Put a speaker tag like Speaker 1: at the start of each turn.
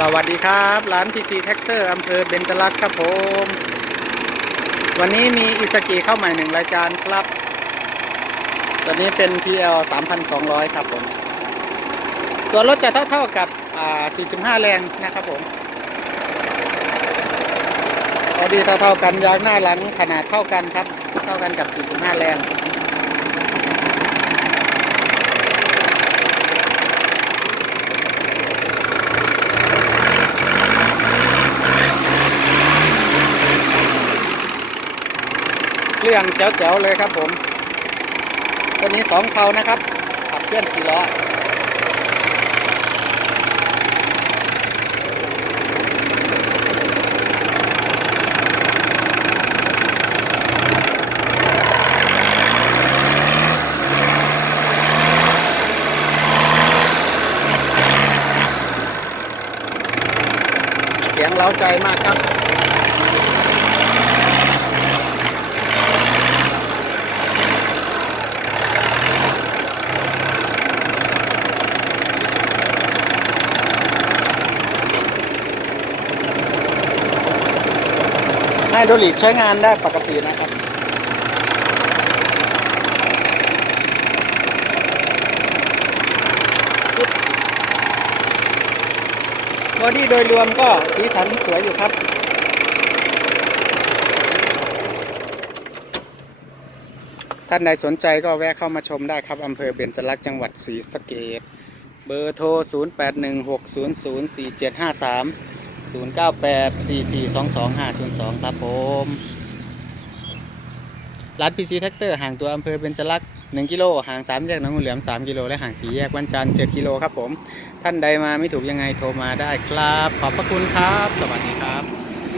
Speaker 1: สวัสดีครับ ร้าน PC Tractor อร์อำเภอเบญจรักษ์ครับผม วันนี้มีอิสกิเข้าใหม่หนึ่งรายการครับ ตัวนี้เป็น PL 3,200 ครับผม ตัวรถจะเท่าๆกับอ่า45 แรงนะครับผมพอดีเท่าๆกันยางหน้าหลังขนาดเท่ากันครับ เท่ากันกับ 45 แรง เรื่องแจ๋วๆเลยครับผมตัวนี้สองเขานะครับขับเคลื่อนสี่ล้อเสียงเล้าใจมากครับ ไฮโดรลิกใช้งานได้ปกตินะครับ บอดี้โดยรวมก็สีสันสวยอยู่ครับ ท่านใดสนใจก็แวะเข้ามาชมได้ครับ อำเภอเบญจรักษ์จังหวัดศรีสะเกษเบอร์โทร 0816004753 0984422502 ครับผม ร้าน PC Tractor ห่างตัวอำเภอเบญจลักษ์1กิโลห่าง 3 แยกหนองงูเหลือม 3 กิโล และห่าง 4 แยกวันจันทร์7กิโลครับผม ท่านใดมาไม่ถูกยังไงโทรมาได้ครับ ขอบพระคุณครับ สวัสดีครับ